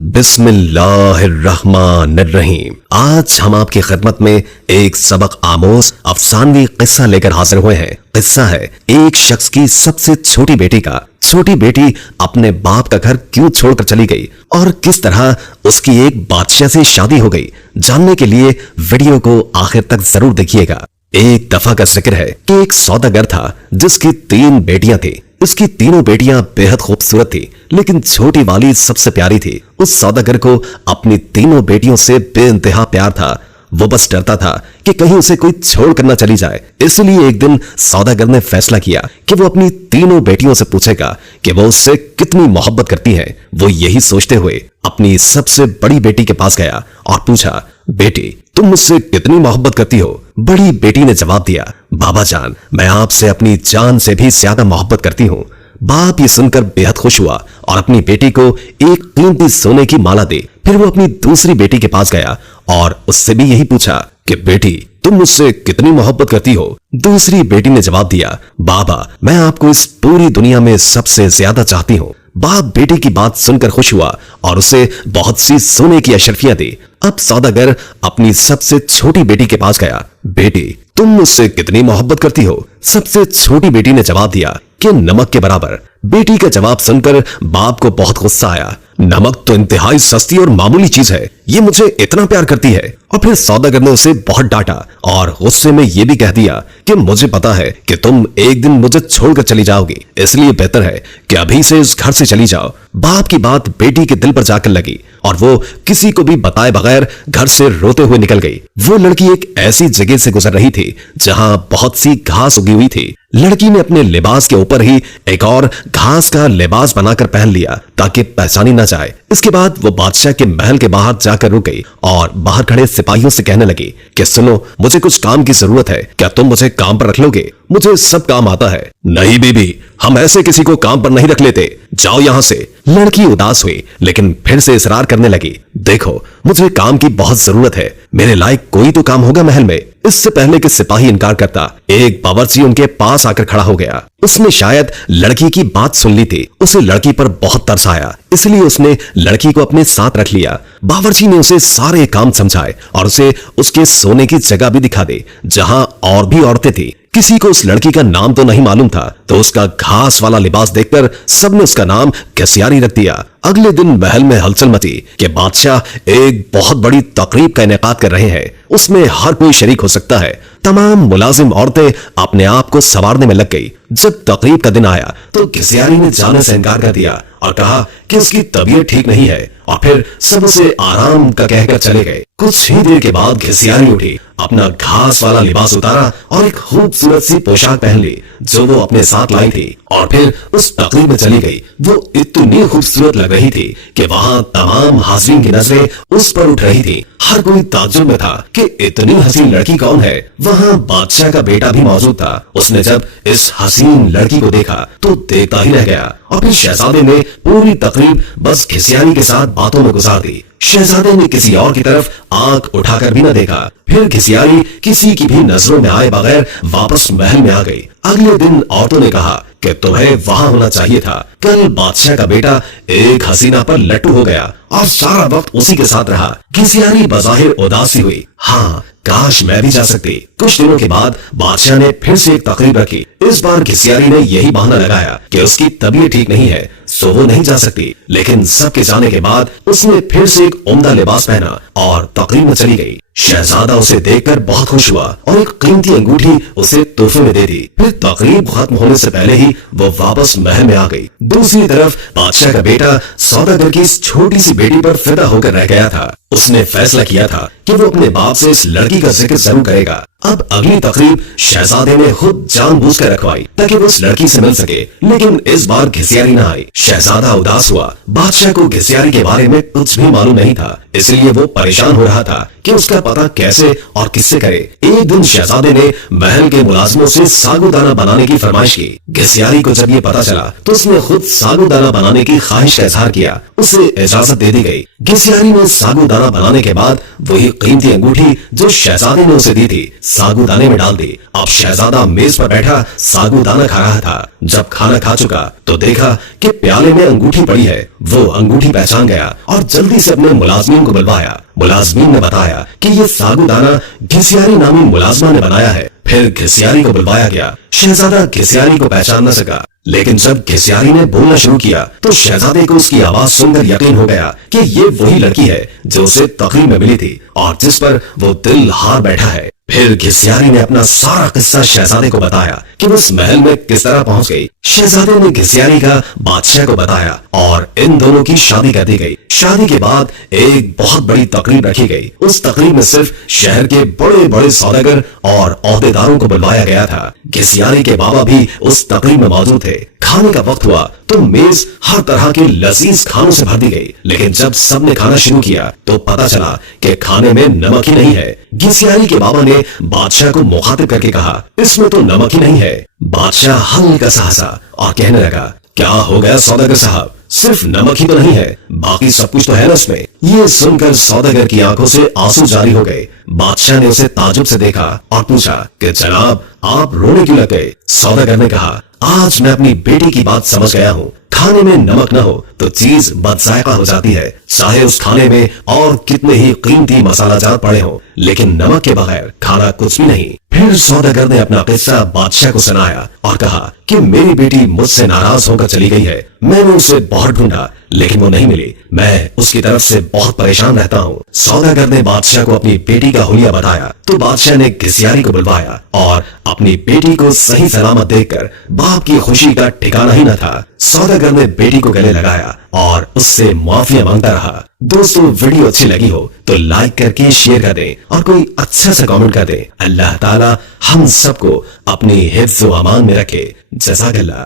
बिस्मिल्लाहिर्रहमानिर्रहीम। आज हम आपकी खिदमत में एक सबक आमोज अफसानवी किस्सा लेकर हाजिर हुए हैं। किस्सा है एक शख्स की सबसे छोटी बेटी का। छोटी बेटी अपने बाप का घर क्यों छोड़कर चली गई और किस तरह उसकी एक बादशाह से शादी हो गई। जानने के लिए वीडियो को आखिर तक जरूर देखिएगा। एक दफा का जिक्र है कि एक सौदागर था जिसकी 3 बेटियां थी। उसकी तीनों बेटियां बेहद खूबसूरत थी, लेकिन छोटी वाली सबसे प्यारी थी। उस सौदागर को अपनी तीनों बेटियों से बेइंतहा प्यार था। वो बस डरता था कि कहीं उसे कोई छोड़ कर न चली जाए। इसलिए एक दिन सौदागर ने फैसला किया कि वो अपनी तीनों बेटियों से पूछेगा कि वो उससे कितनी मोहब्बत करती हैं। वो यही सोचते हुए अपनी सबसे बड़ी बेटी के पास गया और पूछा, बेटी तुम मुझसे कितनी मोहब्बत करती हो? बड़ी बेटी ने जवाब दिया, बाबा जान मैं आपसे अपनी जान से भी ज्यादा मोहब्बत करती हूँ। बाप ये सुनकर बेहद खुश हुआ और अपनी बेटी को एक कीमती सोने की माला दी। फिर वो अपनी दूसरी बेटी के पास गया और उससे भी यही पूछा कि बेटी तुम मुझसे कितनी मोहब्बत करती हो? दूसरी बेटी ने जवाब दिया, बाबा मैं आपको इस पूरी दुनिया में सबसे ज्यादा चाहती हूँ। बाप बेटी की बात सुनकर खुश हुआ और उसे बहुत सी सोने की अशरफियां दी। अब सौदागर अपनी सबसे छोटी बेटी के पास गया, बेटी तुम मुझसे कितनी मोहब्बत करती हो? सबसे छोटी बेटी ने जवाब दिया कि नमक के बराबर। बेटी का जवाब सुनकर बाप को बहुत गुस्सा आया। नमक तो इंतहाई सस्ती और मामूली चीज है, ये मुझे इतना प्यार करती है। और फिर सौदागर ने उसे बहुत डांटा और गुस्से में यह भी कह दिया कि मुझे पता है कि तुम एक दिन मुझे छोड़कर चली जाओगी, इसलिए बेहतर है कि अभी से इस घर से चली जाओ। बाप की बात बेटी के दिल पर जाकर लगी और वो किसी को भी बताए बगैर घर से रोते हुए निकल गई। वो लड़की एक ऐसी जगह से गुजर रही थी जहां बहुत सी घास उगी हुई थी। लड़की ने अपने लिबास के ऊपर ही एक और घास का लिबास बनाकर पहन लिया ताकि पहचानी न जाए। इसके बाद वो बादशाह के महल के बाहर जाकर रुक गई और बाहर खड़े सिपाहियों से कहने लगी कि सुनो, मुझे कुछ काम की जरूरत है, क्या तुम मुझे काम पर रख लोगे? मुझे सब काम आता है। नहीं बीबी, हम ऐसे किसी को काम पर नहीं रख लेते, जाओ यहाँ से। लड़की उदास हुई लेकिन फिर से इसरार करने लगी, देखो मुझे काम की बहुत जरूरत है, मेरे लायक कोई तो काम होगा महल में। इससे पहले कि सिपाही इनकार करता, एक बावर्ची उनके पास आकर खड़ा हो गया। उसने शायद लड़की की बात सुन ली थी। उसे लड़की पर बहुत तरस आया, इसलिए उसने लड़की को अपने साथ रख लिया। बावर्ची ने उसे सारे काम समझाए और उसे उसके सोने की जगह भी दिखा दी जहां और भी औरतें थी। किसी को उस लड़की का नाम तो नहीं मालूम था, तो उसका घास वाला लिबास देखकर सबने उसका नाम घसियारी रख दिया। अगले दिन महल में हलचल मची कि बादशाह एक बहुत बड़ी तकरीब का इनेकाद कर रहे हैं, उसमें हर कोई शरीक हो सकता है। तमाम मुलाजिम औरतें अपने आप को संवारने में लग गई। जब तकरीब का दिन आया तो घसियारी ने जाने से इनकार कर दिया और कहा कि उसकी तबीयत ठीक नहीं है, और फिर सब उसे आराम का कहकर चले गए। कुछ ही देर के बाद घसियारी उठी, अपना घास वाला लिबास उतारा और एक खूबसूरत सी पोशाक पहन ली जो वो अपने साथ लाई थी, और फिर उस तकरीब में चली गई। वो इतनी खूबसूरत लग रही थी कि वहां तमाम हाज़रीन की नजरें उस पर उठ रही थी। हर कोई ताज्जुब में था कि इतनी हसीन लड़की कौन है। वहां बादशाह का बेटा भी मौजूद था। उसने जब इस हसीन लड़की को देखा तो देखता ही रह गया, और फिर शहजादे ने पूरी तकरीब बस घसियारी के साथ बातों में गुजार दी। शहजादे ने किसी और की तरफ आंख उठाकर भी न देखा। फिर घसियारी किसी की भी नजरों में आए बगैर वापस महल में आ गई। अगले दिन औरतों ने कहा कि तुम्हें वहां होना चाहिए था। कल बादशाह का बेटा एक हसीना पर लट्टू हो गया और सारा वक्त उसी के साथ रहा। घसियारी बज़ाहिर उदासी हुई, हाँ काश मैं भी जा सकती। कुछ दिनों के बाद बादशाह ने फिर से एक तकरीब रखी। इस बार घसियारी ने यही बहाना लगाया कि उसकी तबीयत ठीक नहीं है, सो वो नहीं जा सकती। लेकिन सबके जाने के बाद उसने फिर से एक उम्दा लिबास पहना और तकरीब में चली गई। शहजादा उसे देखकर बहुत खुश हुआ और एक कीमती अंगूठी उसे तोहफे में दे दी। फिर तकरीब खत्म होने से पहले ही वो वापस महल में आ गई। दूसरी तरफ बादशाह का बेटा सौदागर की इस छोटी सी बेटी पर फिदा होकर रह गया था। उसने फैसला किया था कि वो अपने बाप से इस लड़की का जिक्र जरूर करेगा। अब अगली तकरीब शहजादे ने खुद जानबूझकर रखवाई ताकि वो उस लड़की से मिल सके, लेकिन इस बार घसियारी न आई। शहजादा उदास हुआ। बादशाह को घसियारी के बारे में कुछ भी मालूम नहीं था, इसलिए वो परेशान हो रहा था कि उसका पता कैसे और किससे करे। एक दिन शहजादे ने महल के मुलाजिमों से सागुदाना बनाने की फरमाइश की। घसियारी को जब ये पता चला तो उसने खुद सागुदाना बनाने की ख्वाहिश का इजहार किया। उसे इजाजत दे दी गई। घसियारी ने सागुदाना बनाने के बाद वही कीमती अंगूठी जो शहजादे ने उसे दी थी सागूदाने में डाल दी। अब शहजादा मेज पर बैठा सागूदाना खा रहा था। जब खाना खा चुका तो देखा कि प्याले में अंगूठी पड़ी है। वो अंगूठी पहचान गया और जल्दी से अपने मुलाजमीन को बुलवाया। मुलाजमीन ने बताया कि ये सागूदाना घिसियारी नामी मुलाजमा ने बनाया है। फिर घिसियारी को बुलवाया गया। शहजादा घिसियारी को पहचान न सका, लेकिन जब घिसियारी ने बोलना शुरू किया तो शहजादे को उसकी आवाज सुनकर यकीन हो गया कि ये वही लड़की है जो उसे तकरीर में मिली थी और जिस पर वो दिल हार बैठा है। फिर घिसियारी ने अपना सारा किस्सा शहजादे को बताया कि वो उस महल में किस तरह पहुंच गई। शहजादे ने घिसियारी का बादशाह को बताया और इन दोनों की शादी कर दी गई। शादी के बाद एक बहुत बड़ी तकरीब रखी गई। उस तकरीब में सिर्फ शहर के बड़े बड़े सौदागर और ओहदेदारों को बुलवाया गया था। घिसियारी के बाबा भी उस तकरीब में मौजूद थे। खाने का वक्त हुआ तो मेज हर तरह के लजीज खानों से भर दी गई, लेकिन जब सबने खाना शुरू किया तो पता चला कि खाने में नमक ही नहीं है। घिसियारी के बाबा ने बादशाह को मुखातिब करके कहा, इसमें तो नमक ही नहीं है। बादशाह हल्का सा हंसा और कहने लगा, क्या हो गया सौदागर साहब, सिर्फ नमक ही तो नहीं है, बाकी सब कुछ तो है ना इसमें। ये सुनकर सौदागर की आंखों से आंसू जारी हो गए। बादशाह ने उसे ताजुब से देखा और पूछा कि जनाब आप रोने क्यों लग गए। सौदागर ने कहा, आज मैं अपनी बेटी की बात समझ गया हूँ। खाने में नमक न हो तो चीज बदजायका हो जाती है, चाहे उस खाने में और कितने ही कीमती मसाला जात पड़े हों, लेकिन नमक के बगैर खाना कुछ भी नहीं। फिर सौदागर ने अपना किस्सा बादशाह को सुनाया और कहा कि मेरी बेटी मुझसे नाराज होकर चली गई है। मैंने उसे बहुत ढूंढा लेकिन वो नहीं मिली। मैं उसकी तरफ से बहुत परेशान रहता हूँ। सौदागर ने बादशाह को अपनी बेटी का हुलिया बताया तो बादशाह ने घिसियारी को बुलवाया और अपनी बेटी को सही सलामत देखकर बाप की खुशी का ठिकाना ही न था। सौदागर ने बेटी को गले लगाया और उससे माफिया मांगता रहा। दोस्तों वीडियो अच्छी लगी हो तो लाइक करके शेयर कर दें और कोई अच्छा सा कमेंट कर दें। अल्लाह ताला हम सबको अपनी हिफ्ज़ व अमान में रखे। जज़ाकल्लाह।